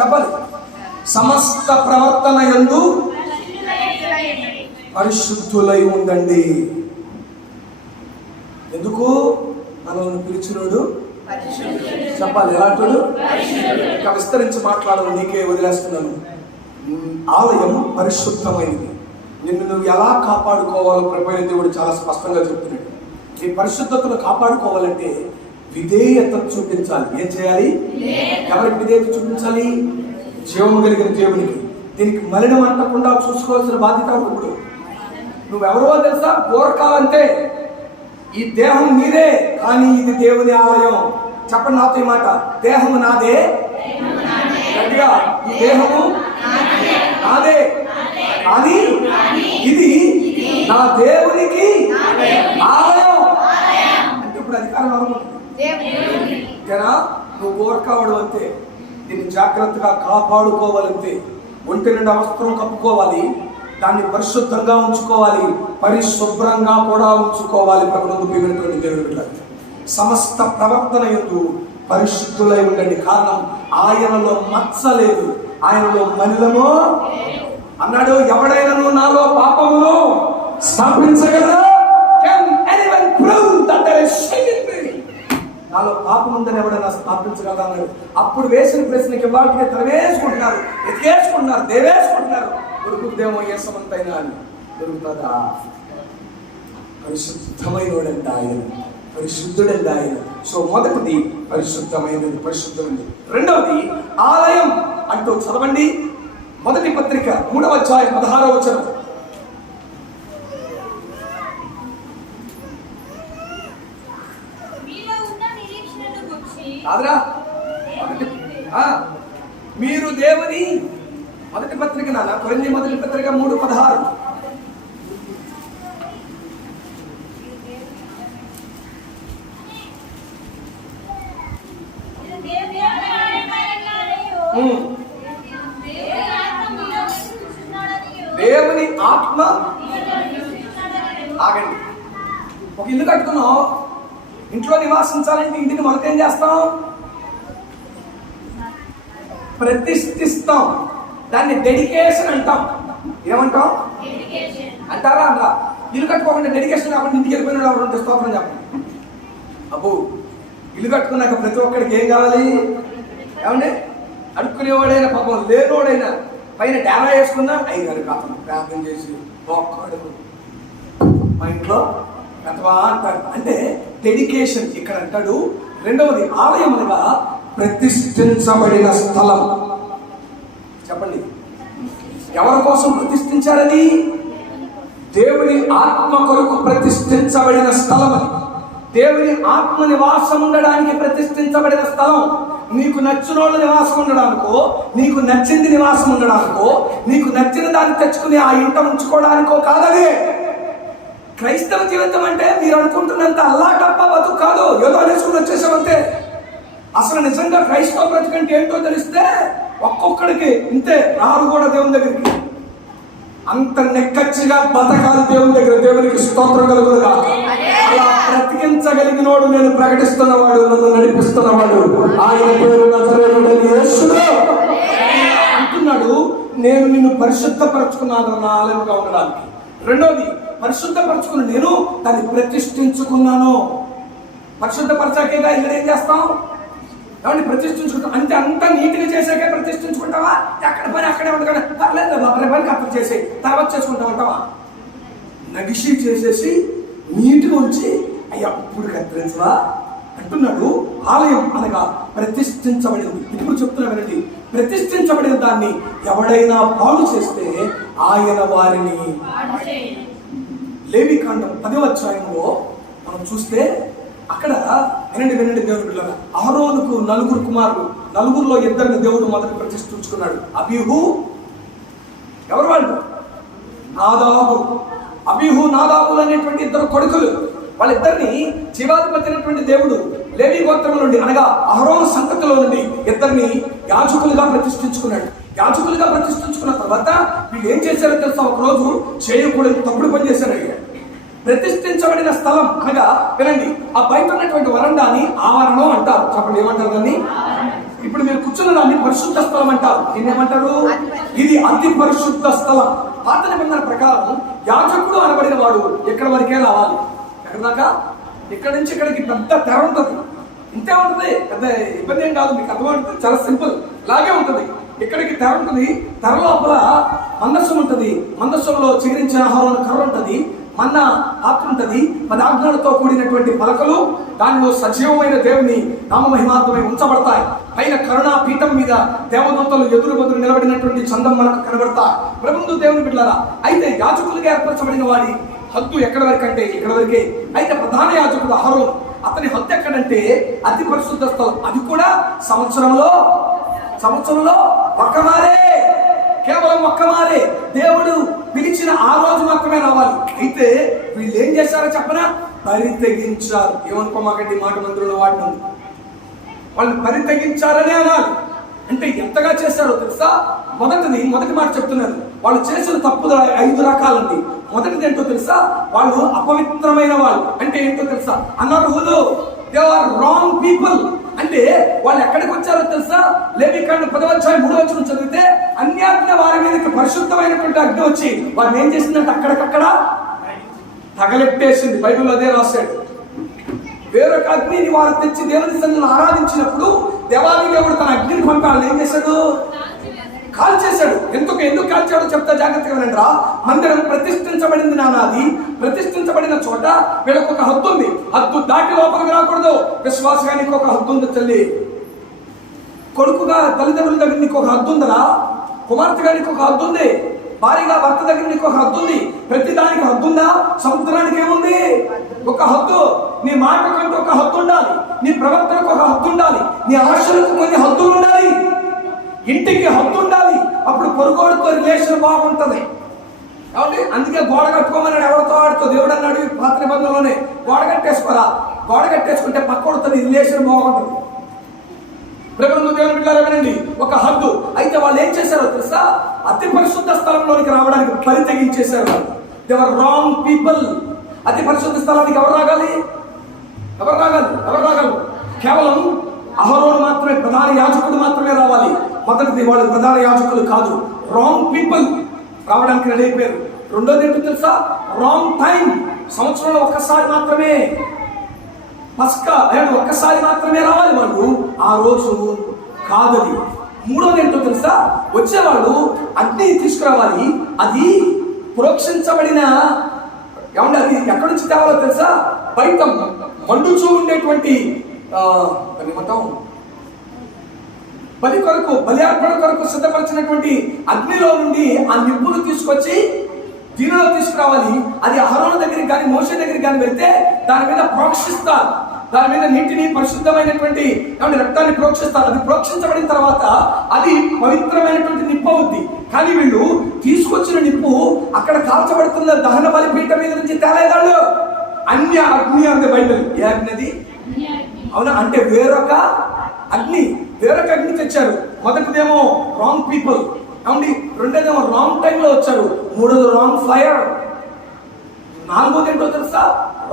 చెప్పాలి. సమస్త ప్రవర్తన యందు పరిశుద్ధులై ఉండండి. ఎందుకు మనల్ని పిలిచినోడు చెప్పాలి. ఎలాంటి ఇంకా విస్తరించి మాట్లాడడం నీకే వదిలేస్తున్నాను. ఆలయం పరిశుద్ధమైనది. నిన్ను నువ్వు ఎలా కాపాడుకోవాలో ప్రభువైన దేవుడు చాలా స్పష్టంగా చెప్తున్నాడు. ఈ పరిశుద్ధతను కాపాడుకోవాలంటే విధేయత చూపించాలి. ఏం చేయాలి? ఎవరికి విధేయత చూపించాలి? జీవము కలిగిన దేవునికి. దీనికి మలినం అంటకుండా చూసుకోవాల్సిన బాధ్యత ఇప్పుడు. నువ్వెవరో తెలుసా? గోరకాలంటే ఈ దేహం నీదే, కానీ ఇది దేవుని ఆలయం. చెప్పండి నాతో ఈ మాట. దేహము నాదే, గట్టిగా. ఈ దేహము నాదే, కానీ ఇది నా దేవునికి ఆలయం. అంటే ఇప్పుడు అధికారం ఎవరునా? నువ్వు గోరకావడం అంతే. దీన్ని జాగ్రత్తగా కాపాడుకోవాలంతే. ఒంటి నిండా వస్త్రం కప్పుకోవాలి, దాన్ని పరిశుద్ధంగా ఉంచుకోవాలి, పరిశుభ్రంగా కూడా ఉంచుకోవాలి. ప్రభునందు ప్రియమైనటువంటి దేవుని బిడ్డలారా, సమస్త ప్రవర్తన యందు పరిశుద్ధులై ఉండండి. కారణం ఆయనలో మచ్చ లేదు, ఆయనలో మలినము అన్నాడు. ఎవడైనను నాలో పాపమును స్థాపించగలరా? నాలో పాపం ఉందని ఎవడైనా స్థాపించగలరా అన్నాడు. అప్పుడు వేసిన ప్రశ్నకి వాటికి తరవేసుకుంటున్నారు, ఎతికేసుకుంటున్నారు, దేవేసుకుంటున్నారు. దొరుకుదేమో ఏ సమంతైనా అని. దొరుకుతుందా? పరిశుద్ధమైనోడంట ఆయన, పరిశుద్ధుడంట ఆయన. సో మొదటిది పరిశుద్ధమైనది, పరిశుద్ధమైనది. రెండవది ఆలయం అంటూ చదవండి. మొదటి పత్రిక 3వ అధ్యాయం 16వ వచనం. కాదురా, మీరు దేవుని మొదటి పత్రిక నాన్న, కొరింథీ మొదటి పత్రిక 3:16. దేవుని ఆత్మ. ఆగండి. ఒక ఇల్లు కట్టుకున్నాం, ఇంట్లో నివాసించాలంటే ఇంటిని మొదట ఏం చేస్తాం? ప్రతిష్ఠిస్తాం. దాన్ని డెడికేషన్ అంటాం. ఏమంటాం? అంటారా? అంటారా? ఇల్లు కట్టుకోకుండా డెడికేషన్ కాకుండా ఇంటికి వెళ్ళిపోయిన ఎవరు స్తోత్రం చెప్పండి. అబ్బో, ఇల్లు కట్టుకున్నాక ప్రతి ఒక్కడికి ఏం కావాలి? ఏమండి? అడుక్కునేవాడైనా పాపం లేనోడైనా పైన డేరా వేసుకున్నా అయ్యగారు కాకుండా ప్రార్థన చేసి ఒక్కడు మా ఇంట్లో గతవా అంటారు. అంటే డెడికేషన్ ఇక్కడ అంటాడు. రెండవది ఆలయం అనగా ప్రతిష్ఠించబడిన స్థలం. చెప్పండి, ఎవరి కోసం ప్రతిష్ఠించారని? దేవుని ఆత్మ కొరకు ప్రతిష్ఠించబడిన స్థలం అది. దేవుని ఆత్మ నివాసం ఉండడానికి ప్రతిష్ఠించబడిన స్థలం. నీకు నచ్చిన వాళ్ళ నివాసం ఉండడానికో, నీకు నచ్చింది నివాసం ఉండడానికో, నీకు నచ్చిన దాన్ని తెచ్చుకుని ఆ ఇంట ఉంచుకోవడానికో కాదది. క్రైస్తవ జీవితం అంటే మీరు అనుకుంటున్నంత అల్లాటప్ప బతుకు కాదు, ఏదో అనేసుకుని వచ్చేసామంతే. అసలు నిజంగా క్రైస్తవ బ్రతుకంటే ఏంటో తెలిస్తే ఒక్కొక్కడికి ఇంతే రారు కూడా దేవుని దగ్గరికి. అంత నెక్కచ్చిగా బతకాలి దేవుని దగ్గర. దేవునికి స్తోత్రం కలుగునుగా. అలా బ్రతికించగలిగినోడు నేను ప్రకటిస్తున్నవాడు, నన్ను నడిపిస్తున్నవాడు, ఆయన పేరు నజరేయుడైన యేసు అంటున్నాడు. నేను నిన్ను పరిశుద్ధపరచుకున్నాను నా ఆలయంగా ఉండడానికి. రెండోది, పరిశుద్ధపరచుకుని నేను దాన్ని ప్రతిష్ఠించుకున్నాను. పరిశుద్ధపరచాకేగా ఇక్కడ ఏం చేస్తాం? ఏమంటే ప్రతిష్ఠించుకుంటాం అంటే అంతా నీట్గా చేసాకే ప్రతిష్ఠించుకుంటావా? ఎక్కడ పని అక్కడే ఉండగా పర్లేదు, అక్కడ పని అక్కడ చేసి తర్వాత చేసుకుంటా ఉంటావా? నగిషి చేసేసి నీట్గా ఉంచి అయ్యా ఇప్పుడు కత్తిరించవా అంటున్నాడు. ఆలయం అనగా ప్రతిష్ఠించబడింది. ఇప్పుడు చెప్తున్నా వినండి. ప్రతిష్ఠించబడిన దాన్ని ఎవడైనా పాడు చేస్తే ఆయన వారిని. లేవికాండం 10వ అధ్యాయంలో మనం చూస్తే అక్కడ వినండి దేవుని బిడ్డలారా, అహరోనుకు 4 కుమారులు, 4లో 2 దేవుడు మొదట ప్రతిష్ఠించుకున్నాడు. అబీహు, ఎవరు వాళ్ళు? నాదాబు. అబీహు, నాదాబులు అనేటువంటి 2 కొడుకులు. వాళ్ళిద్దరిని జీవాధిపతి అయినటువంటి దేవుడు లేవి గోత్రం నుండి అనగా అహరోను సంతతిలో నుండి 2 యాజకులుగా ప్రతిష్ఠించుకున్నాడు. యాజకులుగా ప్రతిష్ఠించుకున్న తర్వాత వీళ్ళు ఏం చేశారో తెలుసా? ఒకరోజు చేయకూడదు తప్పుడు పని చేశారు. ప్రతిష్ఠించబడిన స్థలం అనగా వినండి, ఆ బయట ఉన్నటువంటి వరండాని ఆవరణం అంటారు. చెప్పండి, ఏమంటారు దాన్ని? ఇప్పుడు మీరు కూర్చున్న దాన్ని పరిశుద్ధ స్థలం అంటారు. ఏమంటారు? ఇది అతి పరిశుద్ధ స్థలం. పాత నిబంధన ప్రకారం యాజకుడు అనబడిన వాడు ఎక్కడ వరకే రావాలి. ఎక్కడ దాకా? ఇక్కడ నుంచి ఇక్కడికి పెద్ద తెర ఉంటుంది. ఇంతే ఉంటుంది, పెద్ద ఇబ్బంది ఏం కాదు. మీకు అర్థమవుతుంది, చాలా సింపుల్. ఇలాగే ఉంటుంది. ఇక్కడికి తెర ఉంటుంది. తెర లోపల మందస్సం ఉంటుంది. మందస్సంలో చిగురించిన ఆహారం కర్ర ఉంటుంది. మన్న పాత్ర ఉంటుంది. 10 ఆజ్ఞలతో కూడినటువంటి పలకలు, దానిలో సజీవమైన దేవుని నామమహిమార్థమై ఉంచబడతాయి. పైన కరుణా పీఠం మీద దేవదూతలు ఎదురు బదురు నిలబడినటువంటి చందం మనకు కనబడతాయి. ప్రభువు దేవుని బిడ్డలారా, అయితే యాజకులుగా ఏర్పరచబడిన వాడి హద్దు ఎక్కడ వరకు అంటే ఇక్కడ వరకే. అయితే ప్రధాన యాజకుడు అహరోను, అతని హద్దు ఎక్కడంటే అతి పరిశుద్ధ స్థలం. అది కూడా సంవత్సరంలో ఒక్కమారే, కేవలం ఒక్కమారే దేవుడు పిలిచిన ఆ రోజు మాత్రమే రావాలి. అయితే వీళ్ళు ఏం చేశారో చెప్పనా? పరితెగించారు. ఏమనుకోమాకండి, మాట మందిరంలో వాడిన వాళ్ళు పరితెగించారనే అనాలి. అంటే ఎంతగా చేశారో తెలుసా? మొదటి మాట చెప్తున్నారు. వాళ్ళు చేసిన తప్పులు 5 రకాలండి. మొదటిది ఏంటో తెలుసా? వాళ్ళు అపవిత్రమైన వాళ్ళు. అంటే ఏంటో తెలుసా? అనర్హులు. They are wrong people. అంటే వాళ్ళు ఎక్కడికి వచ్చారో తెలుసా? లేవికాండం 10వ అధ్యాయం 3వ వచనం చదివితే, అన్యాజ్ఞ వారి మీదకి పరిశుద్ధమైనటువంటి అగ్ని వచ్చి వారిని ఏం చేసిందంటే అక్కడికక్కడ తగలెట్టేసింది. బైబిల్లో అదే రాశాడు. వేరొక అగ్నిని వారు తెచ్చి దేవుని సన్నిధిలో ఆరాధించినప్పుడు దేవాది దేవుడు తన అగ్నిని పంపాలని ఏం చేశాడు? కాల్చేశాడు. ఎందుకు కాల్చాడో చెప్తా, జాగ్రత్తగా వినండిరా. మందిరం ప్రతిష్ఠించబడింది నానాది. ప్రతిష్ఠించబడిన చోట వీళ్ళకు ఒక హద్దు ఉంది. హద్దు దాటి లోపలికి రాకూడదు. విశ్వాసగా నీకు ఒక హద్దు ఉంది తల్లి. కొడుకుగా తల్లిదండ్రుల దగ్గర నీకు ఒక హద్దు ఉందరా? కుమార్తెగా నీకు ఒక హద్దు ఉంది. భార్యగా భర్త దగ్గర నీకు ఒక హద్దు ఉంది. ప్రతి దానికి హద్దు ఉందా? సముద్రానికి ఏముంది? ఒక హద్దు. నీ మాటకంటూ ఒక హద్దు ఉండాలి. నీ ప్రవర్తనకు ఒక హద్దు ఉండాలి. నీ ఆశలకు కొన్ని హద్దులు ఉండాలి. ఇంటికి హద్దు ఉండాలి. అప్పుడు పొరుగోడితో రిలేషన్ బాగుంటది. కాబట్టి అందుకే గోడ కట్టుకోమన్నాడు. ఎవరితో ఆడుతో దేవుడు అన్నాడు పాత నిబంధనలోనే, గోడ కట్టేసుకోరా. గోడ కట్టేసుకుంటే పక్కోడితో రిలేషన్ బాగుంటుంది. ప్రభువు దేవుని బిడ్డలారా వినండి, ఒక హద్దు. అయితే వాళ్ళు ఏం చేశారో తెలుసా? అతి పరిశుద్ధ స్థలంలోనికి రావడానికి పరితెగించేశారు. They were wrong people. అతి పరిశుద్ధ స్థలానికి ఎవరు రాగాలి? కేవలం అహరోను మాత్రమే, ప్రధాన యాజకుడు మాత్రమే రావాలి. మొదటిది, వాళ్ళు ప్రధాన యాజకులు కాదు, రాంగ్ పీపుల్ రావడానికి రెడీ అయిపోయారు. రెండోది ఏంటో తెలుసా? Wrong time. సంవత్సరంలో ఒక్కసారి మాత్రమే పస్కా ఒక్కసారి మాత్రమే రావాలి వాళ్ళు. ఆ రోజు కాదది. మూడోది ఏంటో తెలుసా? వచ్చేవాళ్ళు అగ్ని తీసుకురావాలి. అది ప్రోక్షించబడిన అది ఎక్కడి నుంచి తేవాలో తెలుసా? బయట మండుచూ ఉండేటువంటి బలి అర్పణ కొరకు సిద్ధపరిచినటువంటి అగ్నిలో నుండి ఆ నిప్పులు తీసుకొచ్చి దీనిలో తీసుకురావాలి. అది అహరోను దగ్గరికి కానీ మోషే దగ్గరికి కానీ వెళ్తే దాని మీద ప్రోక్షిస్తారు. దాని మీద నీటిని, పరిశుద్ధమైనటువంటి రక్తాన్ని ప్రోక్షిస్తారు. అది ప్రోక్షించబడిన తర్వాత అది పవిత్రమైనటువంటి నిప్పు అవుద్ది. కానీ వీళ్ళు తీసుకొచ్చిన నిప్పు అక్కడ కాల్చబడుతున్న దహన బలిపీఠం మీద నుంచి తేలేదాళ్ళు. అన్య అగ్ని అంది బైబిల్. ఏ అగ్నిది? అవునా? అంటే వేరొక అగ్ని తెచ్చారు. మొదటిదేమో రాంగ్ పీపుల్, అవునండి. రెండోదేమో రాంగ్ టైంలో వచ్చారు. మూడోది రాంగ్ ఫైర్. నాలుగోది ఏంటో తెలుసా?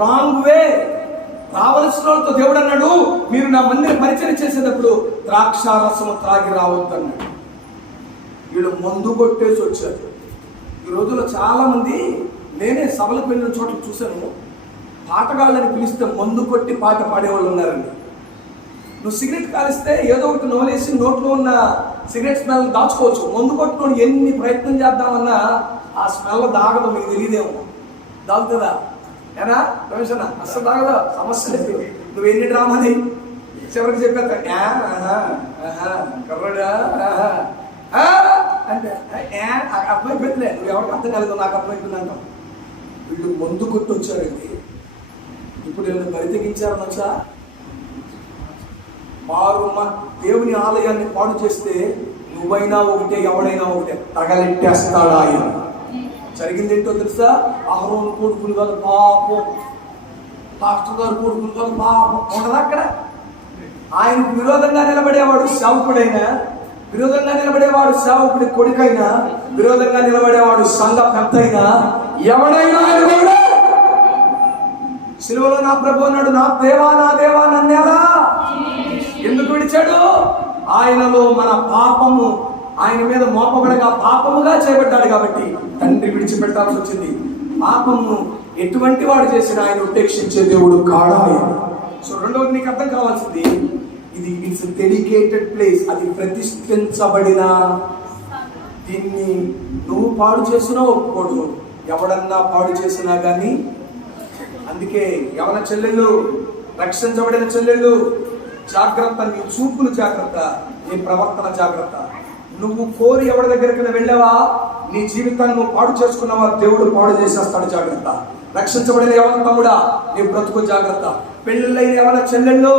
Wrong way. రావలసిన వాళ్ళతో దేవుడు అన్నాడు, మీరు నా మందిని పరిచయం చేసేటప్పుడు ద్రాక్ష రసము త్రాగి రావద్దు అన్నాడు. వీళ్ళు మందు కొట్టేసి వచ్చారు. ఈ రోజుల్లో చాలా మంది, నేనే సభలకు వెళ్ళిన చోట్ల చూశాను, పాటగాళ్ళని పిలిస్తే మందు కొట్టి పాట పాడేవాళ్ళు ఉన్నారండి. నువ్వు సిగరెట్ కాలిస్తే ఏదో ఒకటి నోలేసి నోట్లో ఉన్న సిగరెట్ స్మెల్ దాచుకోవచ్చు. మందు కొట్టుకొని ఎన్ని ప్రయత్నం చేద్దామన్నా ఆ స్మెల్ దాగదు. మీకు తెలియదేమో. దాగుతుందా? ఏనా రమేష్ అన్న? అస్సలు దాగదా. సమస్య లేదు. నువ్వు ఎన్ని డ్రామాది చివరికి చెప్పేస్తా, కర్రడా అంటే అర్థమైపోయిందిలే. నువ్వు ఎవరికి అర్థం కలదు, నాకు అర్థమైపోయింది అంటాం. వీళ్ళు మందు కొట్టి వచ్చారండి. ఇప్పుడు వీళ్ళని పరితెగించారని వచ్చా? దేవుని ఆలయాన్ని పాడు చేస్తే నువ్వైనా ఒకటే, ఎవడైనా ఒకటే, తగలెట్టేస్తాడా ఆయన. జరిగింది ఏంటో తెలుసా? అహరోను కొడుకులు కాదు పాపం, పాస్టర్ గారు కొడుకులు కాదు పాపం ఉండదు అక్కడ. ఆయనకు విరోధంగా నిలబడేవాడు సేవకుడైనా, విరోధంగా నిలబడేవాడు సేవకుడి కొడుకైనా, విరోధంగా నిలబడేవాడు సంఘ పెద్దయినా, ఎవడైనా సిలువలో నా ప్రభు అన్నాడు, నా దేవా నన్నేలా ఎందుకు విడిచాడు? ఆయనలో మన పాపము ఆయన మీద మోపబడగా పాపముగా చేయబడ్డాడు కాబట్టి తండ్రి విడిచిపెట్టాల్సి వచ్చింది. పాపము ఎటువంటి వాడు చేసిన ఆయన ఉపేక్షించే దేవుడు కాడా. సో రెండవది నీకు అర్థం కావాల్సింది, ఇది ఇట్స్ డెడికేటెడ్ ప్లేస్, అది ప్రతిష్ఠించబడిన. దీన్ని నువ్వు పాడు చేసినా ఒప్పుకోడు, ఎవడన్నా పాడు చేసినా కానీ. అందుకే యవన చెల్లెళ్ళు, రక్షించబడిన చెల్లెళ్ళు జాగ్రత్త, నీ చూపులు జాగ్రత్త, నీ ప్రవర్తన జాగ్రత్త. నువ్వు కోరి ఎవరి దగ్గరికి వెళ్ళావా, నీ జీవితాన్ని నువ్వు పాడు చేసుకున్నావా, దేవుడు పాడు చేసేస్తాడు. జాగ్రత్త. రక్షించబడిన యవన తమ్ముడా, నీ బ్రతుకు జాగ్రత్త. పెళ్ళిళ్ళైన యవన చెల్లెళ్ళు,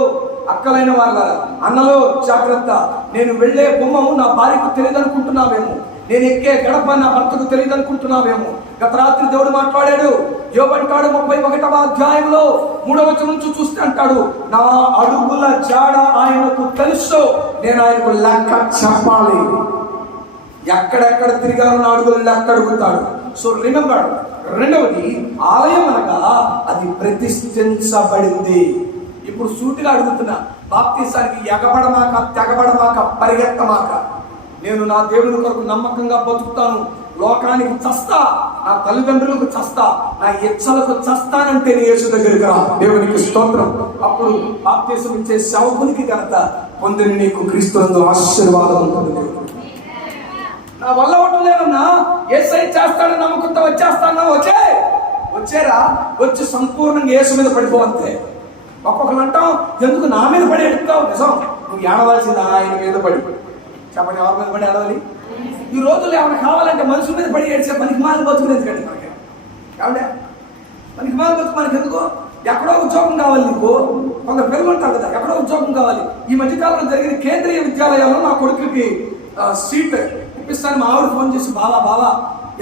అక్కలైన వాళ్ళ అన్నలో జాగ్రత్త. నేను వెళ్ళే బొమ్మము నా భార్యకు తెలియదు అనుకుంటున్నావేమో, నేను ఎక్కే గడప నా భర్తకు తెలియదు అనుకుంటున్నావేమో. గత రాత్రి దేవుడు మాట్లాడాడు. యోబు అంటాడు 31వ అధ్యాయంలో 3వ వచనం నుంచి చూస్తే అంటాడు, నా అడుగుల జాడ ఆయనకు తెలుసు, నేను ఆయనకు లెక్క చెప్పాలి. ఎక్కడెక్కడ తిరిగాను నా అడుగులు లెక్క అడుగుతాడు. So remember. రెండవది, ఆలయం అనగా అది ప్రతిష్ఠించబడింది. ఇప్పుడు సూటిగా అడుగుతున్నా, బాప్తీసానికి ఎగబడమాక, తెగబడమాక, పరిగెత్తమాక. నేను నా దేవుని కొరకు నమ్మకంగా బతుకుతాను, లోకానికి చస్తా, నా తల్లిదండ్రులకు చస్తా, నా ఇచ్చలకు చస్తానంటే యేసు దగ్గరికి రా. దేవునికి స్తోత్రం. అప్పుడు బాప్తీసం ఇచ్చే సేవకునికి ఘనత పొందిన నీకు క్రీస్తునందు ఆశీర్వాదం ఉంటుంది. నా వల్ల ఉండలేదన్నా, యేసయ్య చేస్తాడని నమ్మకంతో వచ్చేస్తానా, వచ్చేరా, వచ్చి సంపూర్ణంగా యేసు మీద పడిపోతే. ఒక్కొక్కరు అంటాం, ఎందుకు నా మీద పడి ఎడుతావు? నిజం, నువ్వు ఏడవలసింది ఆయన మీద పడి. చెప్పండి, ఎవరి మీద పడి ఏడవాలి? ఈ రోజుల్లో ఏమైనా కావాలంటే మనుషుల మీద పడి ఏడ్చే పనికి మాల బతుకులు ఎందుకండి మనకి? కాబట్టి పనికి మాల బతుకు మనకి ఎందుకు? ఎక్కడో ఉద్యోగం కావాలి నీకు. కొంత పిల్లలు ఉంటారు కదా, ఎక్కడో ఉద్యోగం కావాలి. ఈ మధ్యకాలంలో జరిగిన కేంద్రీయ విద్యాలయాల్లో నా కొడుకుకి సీట్ ఇప్పిస్తాను. మా ఆవిడ ఫోన్ చేసి, బావా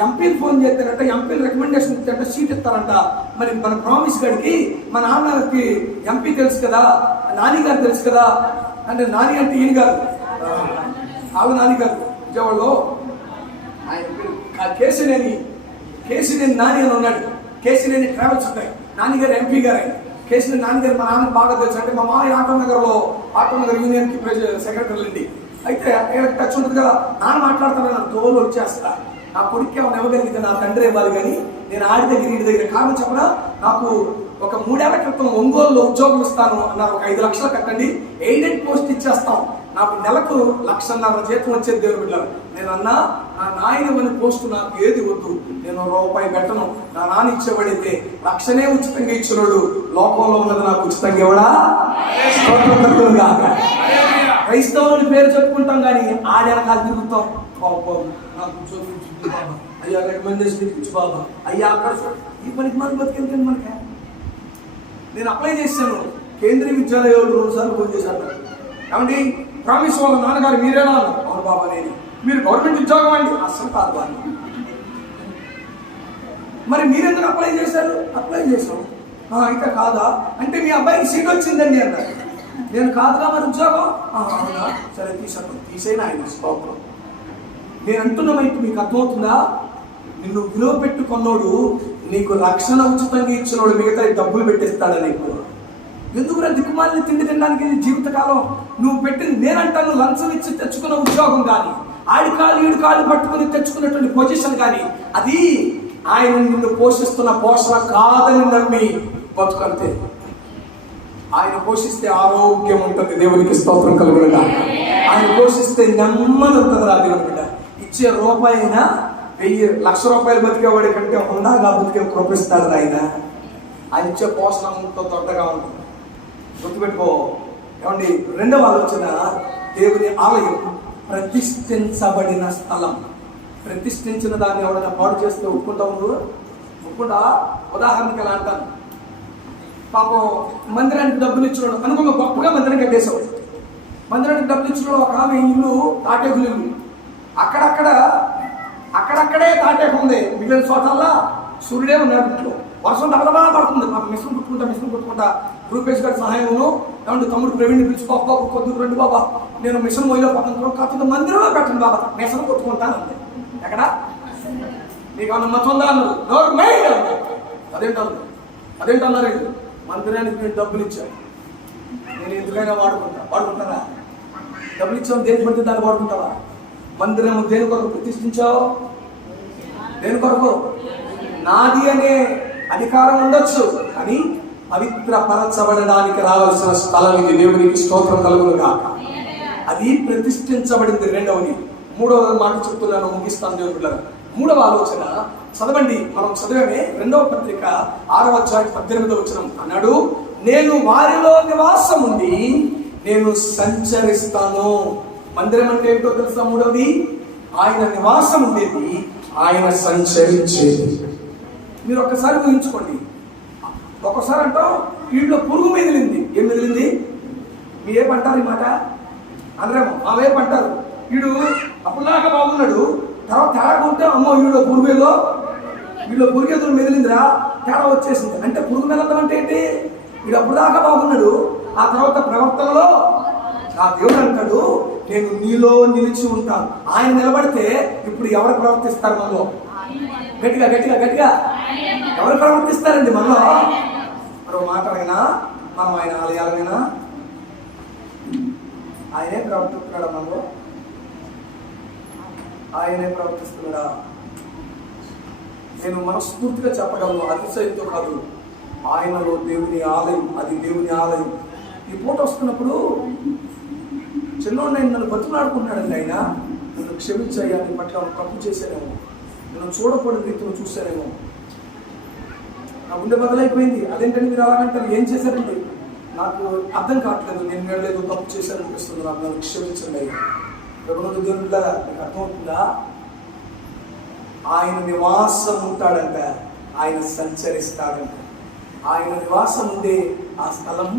ఎంపీలు ఫోన్ చేస్తారంట, ఎంపీలు రికమెండేషన్ ఇస్తారంట, సీట్ ఇస్తారంట. మరి మన ప్రామిస్ గడికి మా నాన్నకి ఎంపీ తెలుసు కదా, నాని గారు తెలుసు కదా. అంటే నాని అంటే ఈయన గారు, ఆవిడ నాని గారు విజయవాడలో. ఆయన కేసినేని నాని అని ఉన్నాడు. కేసినేని ట్రావెల్స్ ఉంటాయి. నాన్నగారు ఎంపీ గారు. ఆయన కేసినేని నాన్నగారు మా నాన్నకి బాగా తెలుసు. అంటే మా మామయ్య ఆటో నగర్ యూనియన్కి సెక్రటరీ అండి. అయితే టచ్ ఉంటుంది కదా, నాన్న మాట్లాడుతున్నాను, తోలు వచ్చేస్తా. నా కొడుకు ఏమైనా ఇవ్వగలిగితే నా తండ్రి ఇవ్వాలి, కానీ నేను ఆడి దగ్గర ఇంటి దగ్గర. కారణం చెప్పనా, నాకు ఒక 3 ఏళ్ల క్రితం ఒంగోలులో ఉద్యోగం ఇస్తాను అన్నారు. ఒక 5 లక్షలు కట్టండి, ఎయిడెడ్ పోస్ట్ ఇచ్చేస్తాం, నాకు నెలకు 1,50,000 జీతం వచ్చేది. దేవుడు బిడ్డలు, నేను అన్నా, నా నాయన పోస్టు నాకు ఏది వద్దు, నేను రూపాయి పెట్టను. నా నాన్న ఇచ్చేవాడైతే 1,00,000 ఉచితంగా ఇచ్చినోడు లోకంలో ఉన్నది నాకు ఉచితంగా ఇవ్వడా? క్రైస్తవుని పేరు చెప్పుకుంటాం కానీ ఆడెనకాలు తిరుగుతాం. నాకు ఉద్యోగం ఇచ్చింది బాబా, అయ్యా రికమెండేషన్ ఇచ్చి బాబా, అయ్యా అక్కడ ఈ పనికి మన బతికేంటి మనకి? నేను అప్లై చేశాను కేంద్రీయ విద్యాలయాలు 2 సార్లు ఫోన్ చేశాను. ఏమండి ప్రామిస్ వాళ్ళ నాన్నగారు మీరేనా? అవును బాబా నేను. మీరు గవర్నమెంట్ ఉద్యోగం అండి? అస్సలు కాదు బాబు. మరి మీరెందుకు అప్లై చేశారు? అప్లై చేశాం. అయితే కాదా అంటే మీ అబ్బాయికి సీట్ వచ్చిందండి అన్నారు. నేను కాదుగా మరి ఉద్యోగం. అవునా, సరే తీసేనా ఆయన స్కోప్లో. నేను అంటున్నామైతే మీకు అర్థమవుతుందా? నిన్ను విలువ పెట్టుకున్నోడు, నీకు రక్షణ ఉచితంగా ఇచ్చినోడు మిగతా డబ్బులు పెట్టిస్తాడా నీకు? ఎందుకు దిక్కుమాలిని తిండి తినడానికి జీవితకాలం నువ్వు పెట్టింది? నేనంటాను, లంచం ఇచ్చి తెచ్చుకున్న ఉద్యోగం కానీ, ఈడు కాళ్ళు పట్టుకుని తెచ్చుకున్నటువంటి పొజిషన్ కానీ, అది ఆయన నిన్ను పోషిస్తున్న పోషణ కాదని నమ్మి బతుకంతే. ఆయన పోషిస్తే ఆరోగ్యం ఉంటుంది. దేవునికి స్తోత్రం కలుగునుగా. ఆయన పోషిస్తే నెమ్మది ఉంటుంది. రా దేవుని బిడ్డ, ఇచ్చే రూపాయి అయినా 1,000 లక్ష రూపాయలు బతికేవాడి కంటే హుందాగా బతికే కృపిస్తాడు ఆయన. ఆయన ఇచ్చే పోషణ అంత దొడ్డగా ఉంటుంది. గుర్తుపెట్టుకో. ఏమండి, రెండవ ఆలోచన, దేవుని ఆలయం ప్రతిష్ఠించబడిన స్థలం. ప్రతిష్ఠించిన దాన్ని ఎవరైనా పాడు చేస్తే ఒప్పుకుంటావు నువ్వు? ఒప్పుకుంటా? ఉదాహరణకి ఎలా అంటాను, పాపం మందిరానికి డబ్బులు ఇచ్చినాడు అనుకున్న, గొప్పగా మందిరం కట్టేశావు. మందిరానికి డబ్బులు ఇచ్చినాడు ఒక ఆమె ఇల్లు తాటేకులు ఇల్లు. అక్కడక్కడే తాటేకు ఉంది, మిగిలిన చోటల్లా సూర్యుడే ఉన్నాడు ఇంట్లో. వర్షం డబ్బా పడుతుంది. మిషన్ కుట్టుకుంటా రూపేష్ గారి సహాయమును, ఏమంటే తమ్ముడు ప్రవీణ్ పిలిచి, బాబా కొద్దిగా రండి బాబా, నేను మిషన్ మొయ్యలో పడుతున్నాను, కాకపోతే మందిరంలో పెట్టండి బాబా, మిషన్ కుట్టుకుంటాను అంతే. ఎక్కడ నీకు ఏమన్నా మతుందా అన్నారు. అదేంటన్నారు, మందిరానికి నేను డబ్బులు ఇచ్చాను, నేను ఎందుకైనా వాడుకుంటారా? డబ్బులు ఇచ్చావు దేని పడితే దాన్ని వాడుకుంటావా? మందిరం దేని కొరకు ప్రతిష్ఠించావు? దేని కొరకు? నాది అనే అధికారం ఉండొచ్చు, కానీ పవిత్రపరచబడడానికి రావాల్సిన స్థలం ఇది. దేవునికి స్తోత్రం కలుగునుగా. అది ప్రతిష్ఠించబడింది. రెండవది. మూడవ మాట చెప్తున్నాను, ముగిస్తాను దేవుడు. మూడవ ఆలోచన చదవండి, మనం చదివే 2వ పత్రిక 6వ అధ్యాయం 18వ వచనం అన్నాడు, నేను వారిలో నివాసం ఉండి నేను సంచరిస్తాను. మందిరం అంటే ఏంటో తెలుసా? మూడవది, ఆయన నివాసం ఉండేది, ఆయన సంచరించేది. మీరు ఒక్కసారి ఊహించుకోండి. ఒక్కసారి అంటాం వీళ్ళు పురుగు మెదిలింది. ఏం మెదిలింది? మీ ఏ పంటారు ఈ మాట? అనరేమో మా వైపు అంటారు. వీడు అప్పుడులాగా బాగున్నాడు, తర్వాత తేడా ఉంటే అమ్మో వీళ్ళు పురుగేదో మెదిలిందిరా, తేడా వచ్చేసింది. అంటే పురుగు మెదలడం అంటే ఏంటి? వీడు అప్పుడుదాకా బాగున్నాడు, ఆ తర్వాత ప్రవర్తనలో ఆ దేవుడు అంటాడు నేను నీలో నిలిచి ఉంటాను. ఆయన నిలబడితే ఇప్పుడు ఎవరు ప్రవర్తిస్తారు మనలో? గట్టిగా గట్టిగా గట్టిగా ఎవరు ప్రవర్తిస్తారండి మనలో? మరో మాటలైనా మనం ఆయన ఆలయాలైనా ఆయనే ప్రవర్తిస్తున్నాడా మనలో? ఆయనే ప్రవర్తిస్తున్నాడా? నేను మనస్ఫూర్తిగా చెప్పగలను, అతిశయంతో కాదు. ఆయనలో దేవుని ఆలయం, అది దేవుని ఆలయం. ఈ పూట వస్తున్నప్పుడు చిన్నోడు నన్ను బతుకులాడుకుంటున్నాడండి. ఆయన నన్ను క్షమించయ్యా, నీ పట్ల తప్పు చేశానేమో, నన్ను చూడకూడని రీతిలో చూశానేమో, నా గుండె బదలైపోయింది. అదేంటంటే మీరు అలాగంటారు, ఏం చేశారండి? నాకు అర్థం కావట్లేదు, నేను వెళ్ళలేదు, తప్పు చేశాననిపిస్తుంది, నాకు నన్ను క్షమించండి అయ్యా. ప్రభుత్వ దేవుళ్ళగా మీకు అర్థమవుతుందా? ఆయన నివాసం ఉంటాడంట, ఆయన సంచరిస్తాడంట. ఆయన నివాసం ఉండే ఆ స్థలం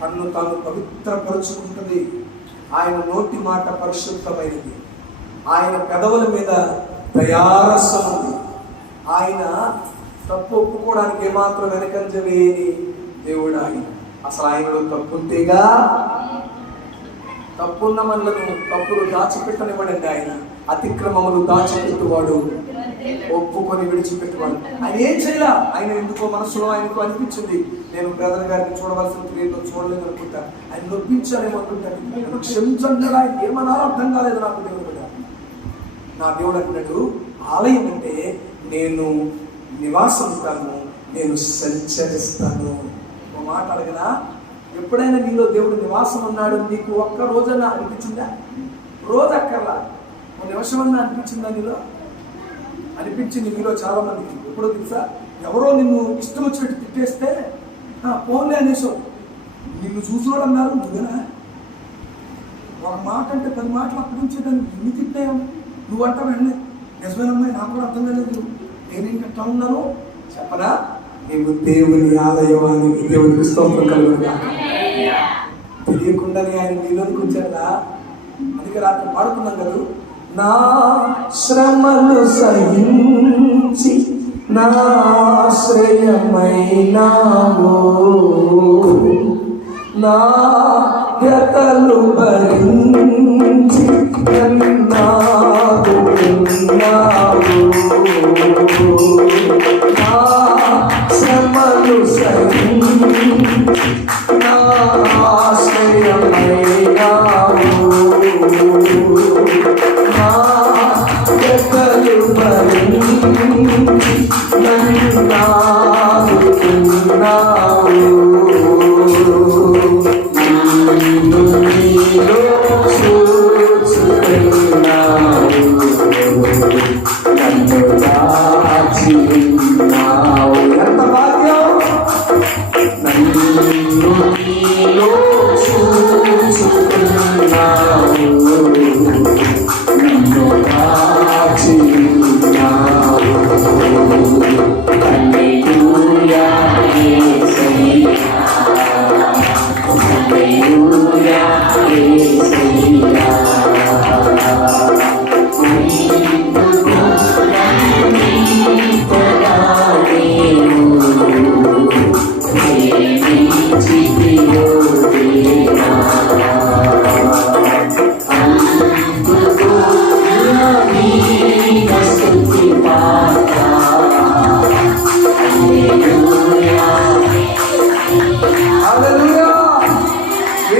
తన్ను తాను పవిత్రపరుచుకుంటుంది. ఆయన నోటి మాట పరిశుద్ధమైనది. ఆయన పెదవుల మీద దయారసం ఉంది. ఆయన తప్పు ఒప్పుకోవడానికి ఏమాత్రం వెనకంజ వేయని దేవుడు ఆయన. అసలు ఆయనలో తప్పుంటేగా, తప్పున్న మనలను తప్పులు దాచిపెట్టనివ్వడండి. ఆయన అతిక్రమములు దాచిపెట్టువాడు, ఒప్పుకొని విడిచిపెట్టువాడు. ఆయన ఏం చేయాల? ఆయన ఎందుకో మనసులో ఆయనకు అనిపించింది, నేను బ్రదర్ గారిని చూడవలసిన ఏదో చూడలేదు అనుకుంటా, ఆయన నొప్పించాలేమనుకుంటాను, నేను క్షమించండి. ఆయన ఏమన్నారో అర్థం కాలేదు నాకు. దేవుడు కూడా నా దేవుడు అంటున్నాడు, ఆలయం అంటే నేను నివాసం ఉంటాను, నేను సంచరిస్తాను. ఒక మాట అడగనా? ఎప్పుడైనా నీలో దేవుడు నివాసం ఉన్నాడు నీకు ఒక్క రోజన్నా అనిపించిందా? రోజు అక్కర్లా, ఒక నిమిషమన్నా అనిపించిందా నీలో? అనిపించింది మీలో చాలా మందికి. ఎప్పుడో తెలుసా? ఎవరో నిన్ను ఇష్టం వచ్చినట్టు తిట్టేస్తే ఫోన్లే అనేసావు, నిన్ను చూసుకోవడం అన్నారు, నువ్వేనా? ఒక మాట అంటే 10 మాటలు అక్కడి నుంచి దాన్ని ఎన్ని తిట్టావు నువ్వు అంటావు. వెంటనే నిజమేనమ్మాయి, నాకు కూడా అర్థం కాలేదు, నేనేంటా ఉన్నాను చెప్పనా? నీవు దేవుని ఆలయానికి, దేవునికి స్తోత్రం కలుగునుగా. తెలియకుండానే ఆయన నీలోనికి వచ్చాడా? అందుకే రాత్రి పాడుకున్నాం కదా, నా శ్రమలు సహించి నాశ్రయమైనావు, నా వ్యతలు భరించి నన్నాదుకున్నావు, నా శ్రమలు సహించి నాశ్రయమైనావు, నా వ్యతలు భరించి నన్నాదుకున్నావు. ఎంత భాగ్యం! నన్ను నీలో చూచుకున్నావు, నన్ను కాచిన్నావు. హల్లెలూయా యేసయ్యా, హల్లెలూయా యేసయ్యా.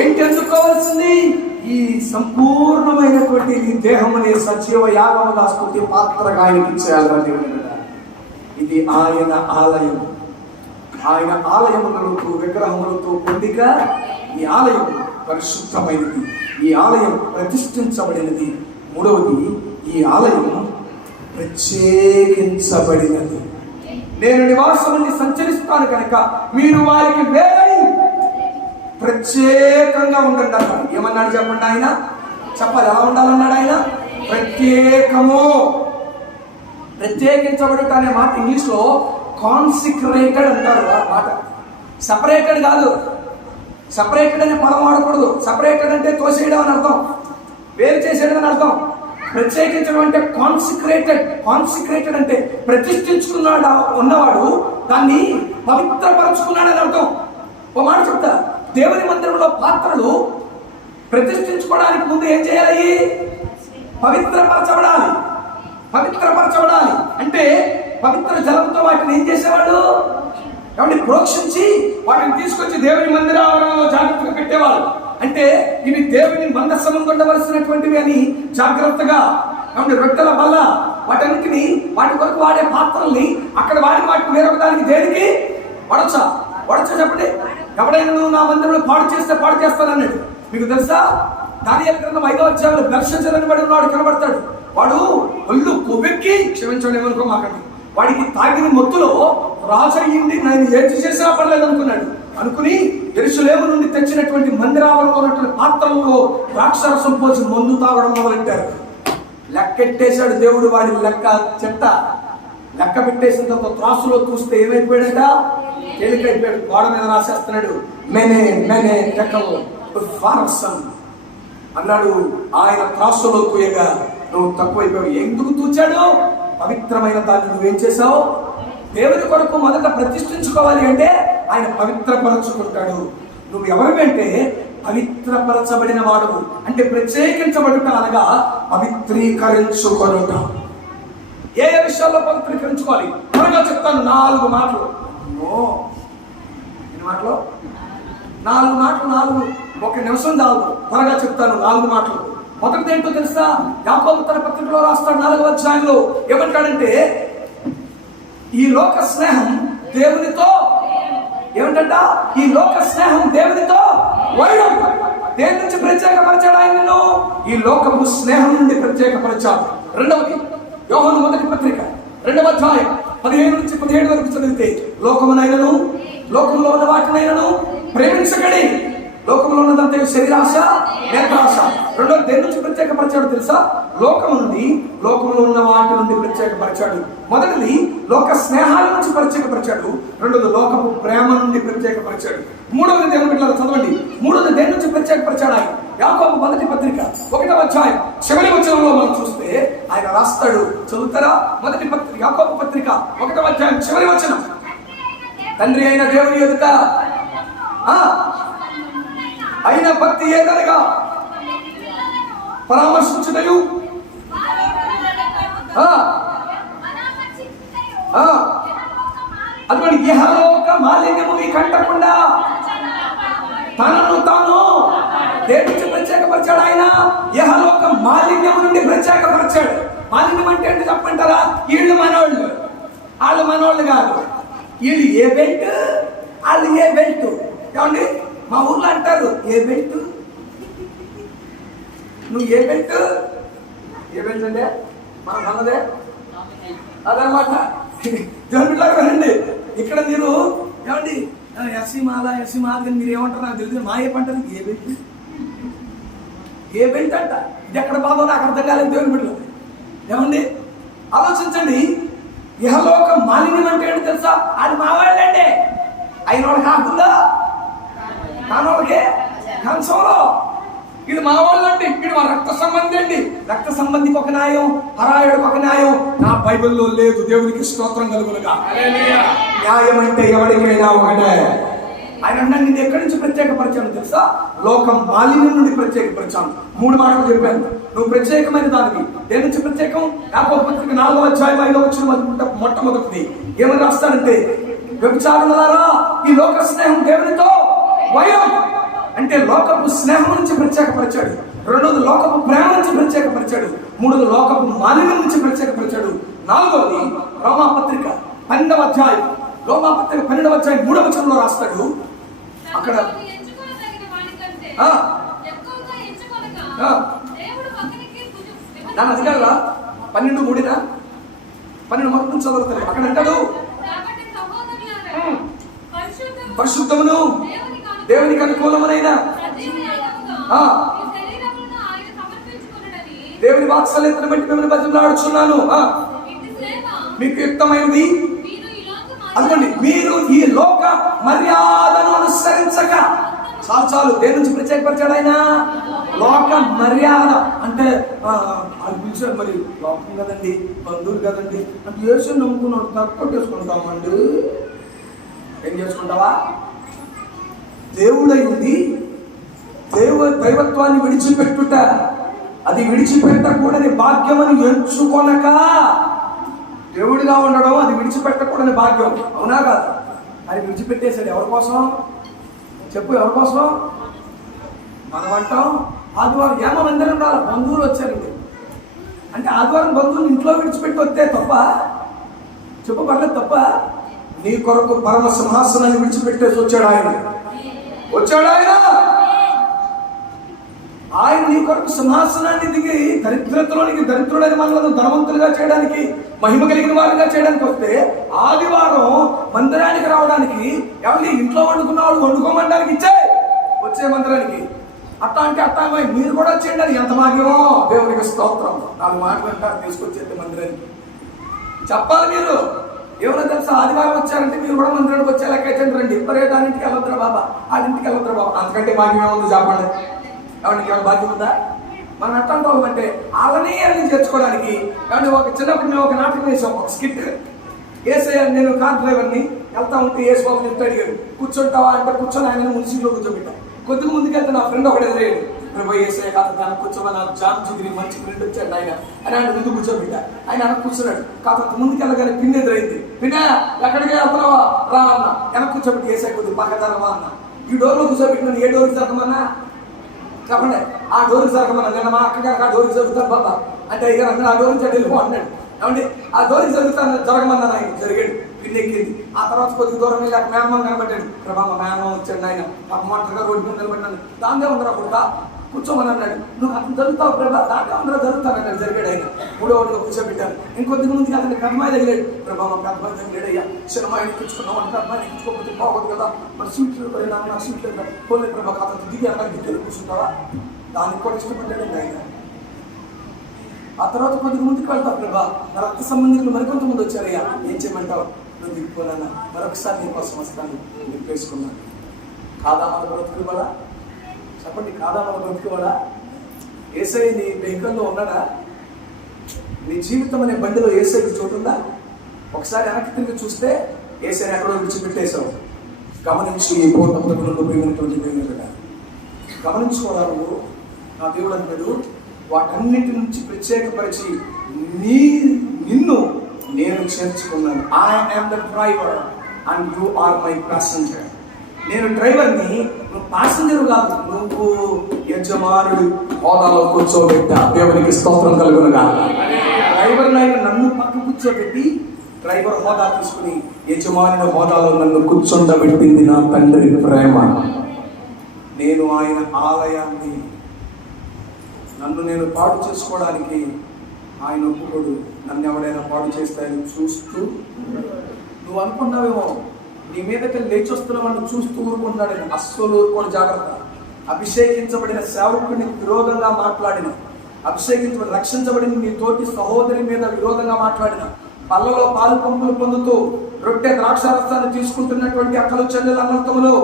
ఏంటి అందుకోవాల్సింది? ఈ దేహముని సజీవ యాగముగా స్తుతి పాత్రగా ఆయనకి ఇచ్చేయాలి. ఇది ఆయన ఆలయం. ఆయన ఆలయములతో విగ్రహములతో పొందిక ఈ ఆలయం పరిశుద్ధమైనది. ఈ ఆలయం ప్రతిష్ఠించబడినది. మూడవది, ఈ ఆలయం ప్రత్యేకించబడినది. నేను నివాసముని సంచరిస్తాను కనుక మీరు వారికి వేరై ప్రత్యేకంగా ఉండండి అన్నాడు. ఏమన్నాడు చెప్పండి ఆయన? చెప్పాలి, ఎలా ఉండాలన్నాడు ఆయన? ప్రత్యేకము. ప్రత్యేకించబడుట అనే మాట ఇంగ్లీష్లో కాన్సిక్రేటెడ్ అంటారు. ఆ మాట సపరేటెడ్ కాదు. సపరేటెడ్ అనే పదం వాడకూడదు. సపరేటెడ్ అంటే తోసేయడం అని అర్థం, వేరు చేసేయడం అని అర్థం. ప్రత్యేకించడం అంటే కాన్సిక్రేటెడ్. కాన్సిక్రేటెడ్ అంటే ప్రతిష్ఠించుకున్నాడు ఉన్నవాడు దాన్ని పవిత్రపరచుకున్నాడని అర్థం. ఓ మాట చెప్తా, దేవుని మందిరంలో పాత్రలు ప్రతిష్ఠించుకోవడానికి ముందు ఏం చేయాలి? పవిత్రపరచబడాలి. పవిత్రపరచబడాలి అంటే పవిత్ర జలంతో వాటిని ఏం చేసేవాడు? కాబట్టి ప్రోక్షించి వాటిని తీసుకొచ్చి దేవుని మందిరాలలో జాగ్రత్తగా పెట్టేవాళ్ళు. అంటే ఇవి దేవుని మందస్సము ఉండవలసినటువంటివి అని జాగ్రత్తగా. కాబట్టి రొట్టెల బల్ల వాటన్నిటిని వాటి కొరకు వాడే పాత్రల్ని అక్కడ వాటిని వేరొక దానికి దేనికి వడచా చెప్పండి. ఎవడైనా నువ్వు నా మందిరంలో పాడు చేస్తే పాడు చేస్తానన్నాడు. మీకు తెలుసా? దానియేలు గ్రంథం 5వ అధ్యాయంలో బెల్షస్సర్ అని వాడు కనబడతాడు. వాడు ఒళ్ళు కొవ్వెక్కి, క్షమించండి ఏమనుకో మాకండి, వాడికి తాగిన మొత్తులో రాజు అయ్యింది నేను ఏడ్చి చేసినా పర్లేదు అనుకున్నాడు. అనుకుని యెరూషలేము నుండి తెచ్చినటువంటి మందిరాలలో ఉన్నటువంటి పాత్రలలో ద్రాక్షారసం పోసి మందు తాగడం మొదలెట్టారు. లెక్కెట్టేశాడు దేవుడు. వాడి లెక్క పెట్టేసిన తర్వాత త్రాసులో చూస్తే ఏమైపోయాడట? తేలికైపోయాడు. గోడ మీద రాసేస్తున్నాడు, మెనే మెనే లెక్కలు అన్నాడు. ఆయన త్రాసులో కూయగా నువ్వు తక్కువైపోయావు. ఎందుకు తూచాడు? పవిత్రమైన దాన్ని నువ్వేం చేశావు? దేవుని కొరకు మొదట ప్రతిష్ఠించుకోవాలి అంటే ఆయన పవిత్రపరచుకుంటాడు. నువ్వు ఎవరివంటే పవిత్రపరచబడిన వాడు. అంటే ప్రత్యేకించబడుట అనగా పవిత్రీకరించుకొనుట. ఏ విషయాల్లో పవిత్రీకరించుకోవాలి? త్వరగా చెప్తాను 4 మాటలు. ఎన్ని మాటలు? 4 మాటలు. 1 నిమిషం చాలు. త్వరగా చెప్తాను 4 మాటలు. మొదటిది ఏంటో తెలుసా? యాకోబు తన పత్రికలో రాస్తాడు 4వ అధ్యాయంలో. ఏమంటాడంటే ఈ లోక స్నేహం దేవునితో ఏమంటంట? ఈ లోక స్నేహం దేవునితో వైరం. దేని నుంచి ప్రత్యేకపరిచాడు ఆయనను? ఈ లోకపు స్నేహం నుండి ప్రత్యేకపరిచాడు. రెండవది యోహాను 1వ పత్రిక 2వ అధ్యాయం 15 నుంచి 17 వరకు చదివితే లోకమునైనను లోకంలో ఉన్న వాటినైనను ప్రేమించగడి. లోకంలో ఉన్నదంతా శరీరాశ, నేత్రాశ. రెండోది దేని నుంచి ప్రత్యేకపరిచాడు తెలుసా? లోకము నుండి, లోకంలో ఉన్న వాటి నుండి ప్రత్యేకపరిచాడు. మొదటిది లోక స్నేహాల నుంచి ప్రత్యేకపరిచాడు. రెండోది లోకపు ప్రేమ నుండి ప్రత్యేకపరిచాడు. మూడవది దేవుని బిడ్డలారా చదవండి. మూడవది దేని నుంచి ప్రత్యేకపరిచాడు ఆయన? యాకోబు 1వ పత్రిక 1వ అధ్యాయం చివరి వచనంలో మనం చూస్తే ఆయన రాస్తాడు. చదువుతారా? యాకోబు పత్రిక 1వ అధ్యాయం చివరి వచనం. తండ్రి అయిన దేవుని ఎదుట అయిన భక్తి ఏదనగా పరామర్శించుటయు అటువంటి ఇహలోక మాలిన్యము మీ కంటకుండా తనను తాను దేని నుంచి ప్రత్యేకపరిచాడు ఆయన? ఇహలోక మాలిన్యము నుండి ప్రత్యేకపరిచాడు. మాలిన్యం అంటే ఏంటి చెప్పంటారా? వీళ్ళు మనోళ్ళు, వాళ్ళు మనోళ్ళు కాదు. వీళ్ళు ఏ బెల్ట్, వాళ్ళు ఏ బెల్ట్. ఏమండి మా ఊర్లో అంటారు, ఏ బెల్ట్? నువ్వు ఏ బెల్ట్? ఏ బెల్ట్ అంటే మనం అన్నదే అదనమాట. జరుగుతారండి ఇక్కడ మీరు. ఏమండి ఎస్సీ మాల మీరు ఏమంటారు నాకు తెలియదు. మా ఏ పంటారు? ఏ బెల్ట్? ఏ బెల్ట్ అంట. ఇది ఎక్కడ బాధో నాకు అర్థం కాలేదు దేవుని బిడ్డలు. ఏమండి ఆలోచించండి. ఇహలోక మాలిన్యం అంటే ఏంటి తెలుసా? అది మా వాళ్ళండి. అయిన వాళ్ళు కాకుండా కానోళ్ళకే కంచంలో ఇది మా వాళ్ళు అండి. ఇది మా రక్త సంబంధి అండి. రక్త సంబంధికి ఒక న్యాయం, పరాయుడికి ఒక న్యాయం. నా బైబిల్లో లేదు. దేవునికి స్తోత్రం కలుగునుగా. న్యాయం అంటే ఎవరికైనా ఒకటే. ఆయన నిన్ను ఎక్కడి నుంచి ప్రత్యేకపరిచాను తెలుసా? లోకం మాలిన్యం నుండి ప్రత్యేకపరిచాను. 3 మాటలు చెప్పాను. నువ్వు ప్రత్యేకమైన దానికి. దేని నుంచి ప్రత్యేకం? యాకోబు పత్రిక 4వ అధ్యాయం 5వ వచనం మొట్టమొదటిది ఏమని రాస్తాడంటే, వ్యభిచారులారా ఈ లోక స్నేహం దేవునితో వైరం. అంటే లోకపు స్నేహం నుంచి ప్రత్యేకపరిచాడు. రెండోది లోకపు ప్రేమ నుంచి ప్రత్యేకపరిచాడు. మూడోది లోకపు మాలిన్యం నుంచి ప్రత్యేకపరిచాడు. నాలుగోది రోమాపత్రిక 12వ అధ్యాయం, రోమాపత్రిక 12వ అధ్యాయం 3వ వచనంలో రాస్తాడు. అక్కడ దాని అధికారులా 12:3 12 మొదటి నుంచి చదువుతారు. అక్కడ అంటాడు, పరిశుద్ధమును దేవునికి అనుకూలమునైన దేవుని వాత్సల్యతను బట్టి మిమ్మల్ని బతిమలాడుచున్నాను, మీకు యుక్తమైనది అదిగోండి, మీరు ఈ లోక మర్యాదను అనుసరించక. చాలు దేని నుంచి ప్రత్యేకపరిచాడు ఆయన? లోక మర్యాద అంటే అది పిలిచాడు. మరి లోకం కదండి, బంధువులు కదండి అంటే యేసు నమ్ముకున్నాడు, తక్కువ చేసుకుంటామండి. ఏం చేసుకుంటావా? దేవుడై ఉంది దైవత్వాన్ని విడిచిపెట్టుట, అది విడిచిపెట్టకూడని భాగ్యమని ఎంచుకొనక. దేవుడిగా ఉండడం అది విడిచిపెట్టకూడని భాగ్యం, అవునా కాదు? అది విడిచిపెట్టేశాడు. ఎవరి కోసం చెప్పు? ఎవరి కోసం? మనం అంటాం ఆదివారం ఏమ మందిరం రాల, బంధువులు వచ్చారండి అంటే ఆదివారం బంధువులు ఇంట్లో విడిచిపెట్టి వస్తే తప్ప? చెప్పు, పర్లేదు తప్ప? నీ కొరకు పరమ సింహాసనాన్ని విడిచిపెట్టేసి వచ్చాడు ఆయన. ఆయన నీ కొరకు సింహాసనాన్ని దిగి దరిద్రతలోనికి దరిద్రుడైన మనలను ధనవంతులుగా చేయడానికి, మహిమ కలిగిన వారిగా చేయడానికి వస్తే ఆదివారం మందిరానికి రావడానికి ఎవరి ఇంట్లో వండుకున్నవాడు వండుకోమండానికి ఇచ్చే వచ్చే మందిరానికి. అట్టా అంటే అట్టామై మీరు కూడా వచ్చేయండి. అది ఎంత భాగ్యమో, దేవునికి స్తోత్రం. 4 మాటలు అంటారు తీసుకొచ్చేది మందిరానికి. చెప్పాలి మీరు. ఏమన్నా తెలుసా? ఆదివారం వచ్చారంటే మీరు కూడా మందిరానికి వచ్చే లెక్క రండి. మరే దానింటికి వెళ్ళొద్దురా బాబా, ఆడింటికి వెళ్ళొద్దురా బాబా, అంతకంటే భాగ్యం ఏముంది చెప్పండి? ఎవరికి ఏమైనా భాగ్యం ఉందా? మనం ఎట్లా అంటే వాళ్ళని చేర్చుకోవడానికి. కానీ చిన్నప్పుడు మేము ఒక నాటకం వేసాం, ఒక స్కిట్. ఏసయ్య నేను కార్ డ్రైవర్ని, వెళ్తా ఉంటే ఏసు బాబు చెప్తే అడిగాడు, కూర్చుంటావా అంటే కూర్చొని ఆయన మున్సిపల్లో కూర్చోబెట్టా. కొద్దిగా ముందుకెళ్తే నా ఫ్రెండ్ ఒకటి ఎదురయ్యాడు. పోయి ఏసయ్య కాదు దాన్ని కూర్చోమని నాకు జామ్ జిగిరి మంచి ఫ్రెండ్ వచ్చాడు ఆయన అని ఆయన ముందు కూర్చోబెట్టా. ఆయన అన్న కూర్చున్నాడు. కాకపోతే ముందుకెళ్ళగానే పిన్ ఎదురైంది. పిన్నా ఎక్కడికి వెళ్తున్నావా రా అన్న. వెనక్కి కూర్చోబెట్టి ఏసయ్య కొద్దిగా పక్కదరవా అన్న. ఈ డోర్లో కూర్చోబెట్టిన ఏ డోర్కి జరగమన్నా చెప్పండి? ఆ డోర్కి జరగమన్నా. నిన్న మా అక్కగారికి ఆ డోర్కి జరుగుతాను బాబా అంటే ఇక అందరూ ఆ డోర్ నుంచి వెళ్ళిపో అన్నాడు. ఏమండి ఆ డోర్కి జరగమన్నాను. ఆయన జరిగాడు, పిన్ ఎక్కింది. ఆ తర్వాత కొద్ది దూరం వెళ్ళి అక్కడ మేనమామ కనబడ్డాడు. ప్రభావ మేనమామ వచ్చాడు ఆయన, అమ్మంటగా రోడ్డు మీద నిలబడినాను. దాందే ఉందరా కూడా కూర్చోమని అన్నాడు. నువ్వు అతను జరుగుతావు ప్రభా, దాంట్లో అందరూ జరుగుతానన్నాడు. జరిగాడు ఆయన. 3వ వాడిగా కూర్చోబెట్టాను. ఇంకొద్ది ముందుకి అతని కర్మాయి తగిలాడు. ప్రభావ కర్మాయి తగిలాడయ్యా, సినిమా ఎక్కించుకున్నావు అంటే కర్మాయి ఎక్కించుకోకపోతే బాగోదు కదా, మరి సీట్లు నా సీట్లు పోలే ప్రభా, అతను దిగి అన్నాడు దిగ్గు కూర్చుంటావా? దానికి కూడా ఇష్టపడ్డాడు ఆయన. ఆ తర్వాత కొద్దిగా ముందుకు వెళ్తావు ప్రభా, నా రక్త సంబంధికులు మరికొంతమంది వచ్చారయ్యా, ఏం చేయమంటావు? నువ్వు దిగిపోనా, మరొకసారి నీకోసం వస్తాను నింపేసుకున్నాను. కాదా మన బ్రతుకు వల్ల? చెప్పండి, కాదా మన బ్రతుకు వల్ల? ఏసై నీ వెహికల్లో ఉన్నాడా? నీ జీవితం అనే బండిలో ఏసైకి చోటుందా? ఒకసారి వెనక్కి తిరిగి చూస్తే ఏసైని ఎక్కడో విడిచిపెట్టేశావు. గమనించి ఈ పూర్ణములకు గమనించుకోవాలి. నువ్వు నా దేవుడు అన్నాడు, వాటన్నిటి నుంచి ప్రత్యేకపరిచి నిన్ను నేను చేర్చుకున్నాను. I am the driver and you are my passenger. నేను డ్రైవర్ని, నువ్వు ప్యాసింజర్ కాదు, నువ్వు యజమానుడు హోదాలో కూర్చోబెట్టా. దేవునికి స్తోత్రం కలుగునుగా. డ్రైవర్ అయిన నన్ను పక్క కూర్చోబెట్టి డ్రైవర్ హోదా తీసుకుని యజమానుడి హోదాలో నన్ను కూర్చోబెట్టింది నా తండ్రి ప్రేమ. నేను ఆయన ఆలయాన్ని, నన్ను నేను పాడు చేసుకోవడానికి ఆయన ఒప్పుకోడు. నన్ను ఎవడైనా పాడు చేస్తాయని చూస్తూ, నువ్వు అనుకున్నావేమో నీ మీదకి లేచి వస్తున్న వాడిని చూస్తూ ఊరుకుంటున్నాడని. అస్సలు ఊరుకోడు, జాగ్రత్త. అభిషేకించబడిన సేవకుడికి విరోధంగా మాట్లాడిన, అభిషేకించబడి రక్షించబడిన నీ తోటి సహోదరి మీద విరోధంగా మాట్లాడిన, పళ్ళలో పాలు పంపులు పొందుతూ రొట్టె ద్రాక్షారసాన్ని తీసుకుంటున్నటువంటి అక్కలు చెల్లెలు అన్నర్థములు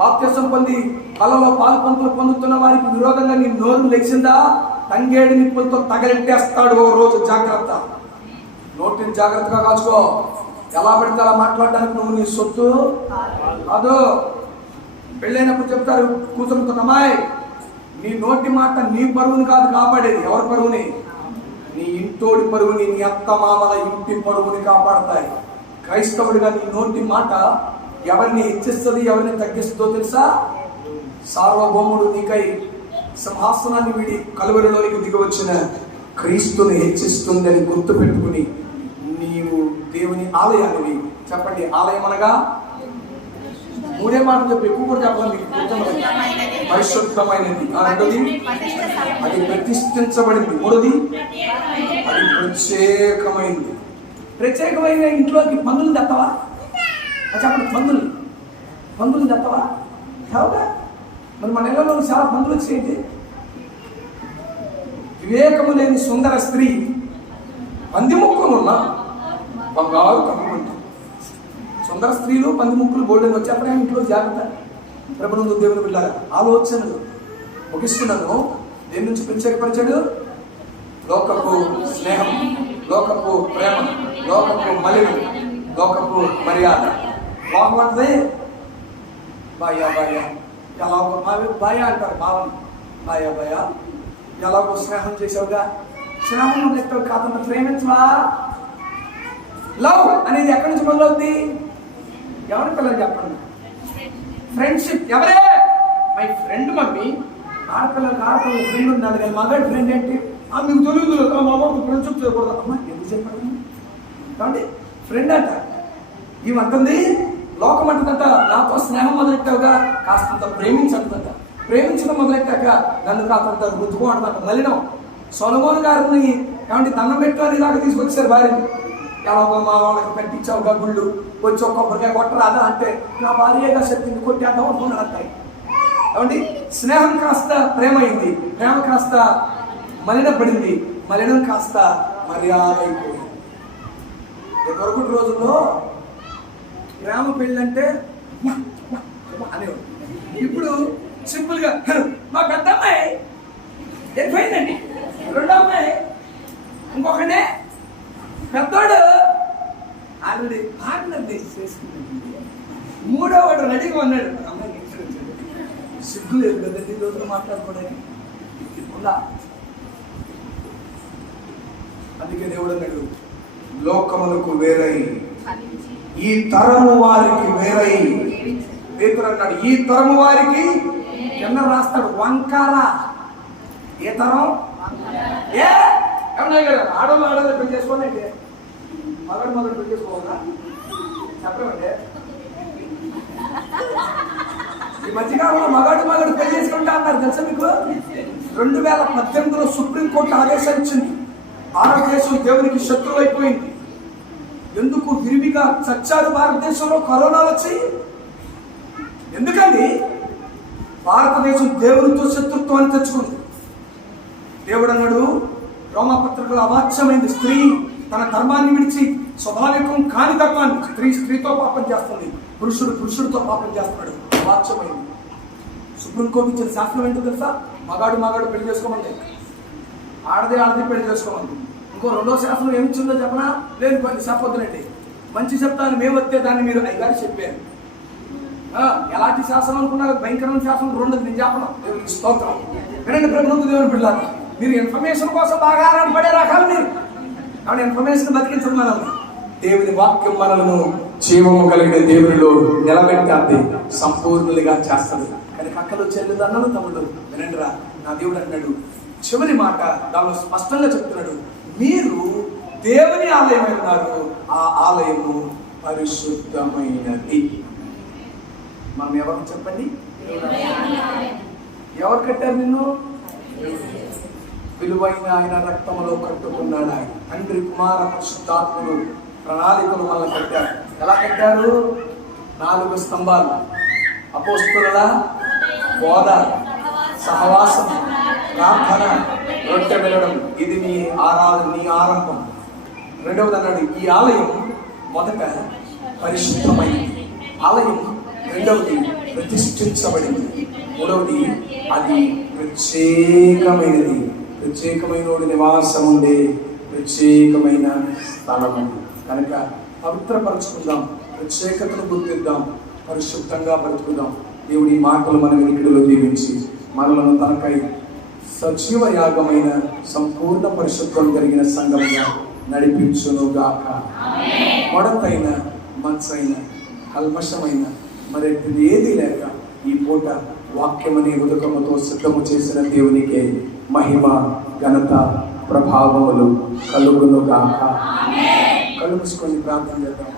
బాప్తిసం పొంది పళ్ళలో పాలు పంపులు పొందుతున్న వారికి విరోధంగా నీ నోరు లెగిసిందా, తంగేడి నిప్పులతో తగలెట్టేస్తాడు ఓ రోజు. జాగ్రత్త, నోటిని జాగ్రత్తగా కాచుకో. ఎలా పడితే అలా మాట్లాడడానికి నువ్వు నీ సొత్తు కాదు. పెళ్ళైనప్పుడు చెప్తారు కూతురుతో, అమ్మాయి నీ నోటి మాట నీ పరువుని కాదు కాపాడేది. ఎవరి పరువుని? నీ ఇంటోడి పరువుని, నీ అత్త మామల ఇంటి పరువుని కాపాడతాయి. క్రైస్తవుడిగా నీ నోటి మాట ఎవరిని హెచ్చిస్తుంది, ఎవరిని తగ్గిస్తుందో తెలుసా? సార్వభౌముడు నీకై సింహాసనాన్ని వీడి కలువరిలోనికి దిగి వచ్చిన క్రీస్తుని హెచ్చిస్తుందని గుర్తు పెట్టుకుని నీవు దేవుని ఆలయాన్ని చెప్పండి. ఆలయం అనగా మూడే మాటలు చెప్పి ఎక్కువ కూడా చెప్పాలి మీకు. పరిశుద్ధమైనది. రెండోది అది ప్రతిష్ఠించబడింది. మూడోది అది ప్రత్యేకమైనది. ప్రత్యేకమైన ఇంట్లోకి పందులు తెత్తవా? చెప్పండి. పందులు తెత్తవా? కావుగా మరి మన ఇళ్లలో చాలా పందులు వచ్చేయండి. వివేకము లేని సుందర స్త్రీ పంది ముక్కులున్న బంగారు కమ్ముకుంటుంది. సుందర స్త్రీలు పంది ముక్కులు బోల్డెన్ వచ్చేస్తాయి ఇంట్లో. జాగ్రత్త. ప్రభునందు దేవుని బిడ్డ ఆలోచనలు ముగిస్తున్నాను. దేని నుంచి ప్రత్యేకపరిచాడు? లోకపు స్నేహం, లోకపు ప్రేమ, లోకపు మలినం, లోకపు మర్యాద. లోకం అంటే బాయా ఎలాగో బాయా అంటారు. బావని బాయా ఎలాగో స్నేహం చేసావుగా. స్నేహం నెక్స్ట్ కాకుండా ప్రేమించవా? లవ్ అనేది ఎక్కడి నుంచి మొదలవుతుంది? ఎవరి పిల్లలు చెప్పండి. ఫ్రెండ్షిప్. ఎవరే? My friend mummy. ఆడపిల్లలు ఫ్రెండ్ ఉండాలి కానీ మగాడి ఫ్రెండ్ ఏంటి? మీకు తెలియదు మా అమ్మ ఫ్రెండ్షిప్ చేయకూడదు. అమ్మ ఎందుకు చెప్పండి కాబట్టి ఫ్రెండ్ అంట. ఇవంటుంది లోకం అంటుందంట నాతో స్నేహం మొదలెట్టావుగా కాస్తంత ప్రేమించంటుందంట. ప్రేమించడం మొదలెట్టాక నన్ను కాస్తంత రుద్దుకో అంటుందంట. మలినం. సొలొమోను గారిని ఏమంటే దండం పెట్టారు ఇలాగ తీసుకొచ్చారు భార్యని. ఎలాగో మా వాళ్ళకి పెట్టించావు గుళ్ళు వచ్చి ఒక్కొక్కరిగా కొట్టరాదా అంటే నా భార్యగా చెప్పింది కొట్టేద్దాం అనుకున్నాడు అంటాయి. ఏమండి స్నేహం కాస్త ప్రేమ అయింది, ప్రేమ కాస్త మలినపడింది, మలినం కాస్త మర్యాద అయిపోయింది. ఇదివరకటి రోజుల్లో ప్రేమ పెళ్ళంటే అనేవాడు. ఇప్పుడు సింపుల్గా మా పెద్ద అమ్మాయి వెళ్ళిపోయిందండి, రెండో అమ్మాయి ఇంకొకనే, పెద్దవాడు ఆల్రెడీ పార్ట్నర్ చేసుకుంటుంది, మూడో వాడు రెడీగా ఉన్నాడు. అమ్మాయి ఇన్సూరెన్స్ సిగ్గు లేదు కదండి ఈ రోజులు మాట్లాడుకోవడానికి ఉందా? అందుకే దేవుడు అన్నాడు లోకములకు వేరై ఈ తరము వారికి వేరై. పేతురు అన్నాడు ఈ తరము వారికి కింద రాస్తాడు వంకార. ఏ తరం? ఏమన్నా ఆడవాళ్ళు పెళ్లి చేసుకోండి అంటే మగడు పెళ్లి చేసుకోవాలా చెప్పమంటే ఈ మధ్యకాలంలో మగాడు పెళ్లి చేసుకుంటా అన్నారు తెలుసా మీకు? 2018లో సుప్రీంకోర్టు ఆదేశాలు ఇచ్చింది. భారతదేశం దేవునికి శత్రువు అయిపోయింది. ఎందుకు విరివిగా చచ్చారు భారతదేశంలో కరోనా వచ్చి? ఎందుకని భారతదేశం దేవునితో శత్రుత్వాన్ని తెచ్చుకుంది. దేవుడు అన్నాడు రోమపత్రికలో అవాచ్యమైంది స్త్రీ తన ధర్మాన్ని విడిచి స్వాభావికం కాని ధర్మాన్ని స్త్రీతో పాపం చేస్తుంది, పురుషుడితో పాపం చేస్తున్నాడు. అవాచ్యమైంది. సుప్రీంకోర్టు ఇచ్చిన శాస్త్రం ఏంటో తెలుసా? మగాడు పెళ్లి చేసుకోమంది, ఆడది పెళ్లి చేసుకోమంది. ఇంకో రెండో శాస్త్రం ఏమిచ్చిందో చెప్పనా? లేదు కొన్ని చెప్పొద్దునండి, మంచి చెప్తాను మేము వస్తే దాన్ని మీరు అయ్యారు చెప్పారు. ఎలాంటి శాస్త్రం అనుకున్నారు? భయంకరమైన శాస్త్రం రెండోది నేను చెప్పను. దేవునికి స్తోత్రం. వినండి ప్రభుత్వ దేవుని పిల్లలు, మీరు ఇన్ఫర్మేషన్ కోసం బాగా ఆరాటపడే రకాలు మీరు. కాబట్టి ఇన్ఫర్మేషన్ బతికించడం మనం. దేవుని వాక్యం మనలను జీవము కలిగిన దేవునిలో నిలబెట్టాలి, సంపూర్ణులుగా చేస్తుంది. కానీ కక్కలు చెల్లెలు అన్నలు తమ్ముడు వినండిరా, నా దేవుడు అన్నాడు చివరి మాట దానిలో స్పష్టంగా చెప్తున్నాడు, మీరు దేవుని ఆలయమై ఉన్నారు, ఆ ఆలయము పరిశుద్ధమైనది. మనం ఎవరు చెప్పండి? ఎవరు కట్టారు నిన్ను? విలువైన ఆయన రక్తములో కట్టుకున్నాడు ఆయన. తండ్రి కుమార పరిశుద్ధాత్ములు ప్రణాళికలు మనల్ని కట్టారు. ఎలా కట్టారు? 4 స్తంభాలు. అపోస్తలుల బోధ, సహవాసం, ప్రార్థన, రొట్టె వెళ్ళడం. ఇది నీ ఆరంభం. రెండవది అన్నాడు ఈ ఆలయం మొదట పరిశుద్ధమైంది, ఆలయం రెండవది ప్రతిష్ఠించబడింది, మూడవది అది ప్రత్యేకమైనది. ప్రత్యేకమైన నివాసం ఉండే ప్రత్యేకమైన స్థలం. కనుక పవిత్రపరచుకుందాం, ప్రత్యేకతను గుర్తిద్దాం, పరిశుద్ధంగా బ్రతుకుదాం. దేవుడి మాటలు మన వెనుకలో దీవించి మనలను తనకై సజీవ యాగమైన సంపూర్ణ పరిశుద్ధం కలిగిన సంఘంగా నడిపించునుగాక. మొడతైన, మచ్చైన, కల్మషమైన మరెట్టిది ఏది లేక ఈ పూట వాక్యమని ఉదకముతో సిద్ధము చేసిన దేవునికే మహిమ ఘనత ప్రభావములు కలుగును గాక. కళ్ళు మూసుకొని ప్రార్థన చేద్దాం.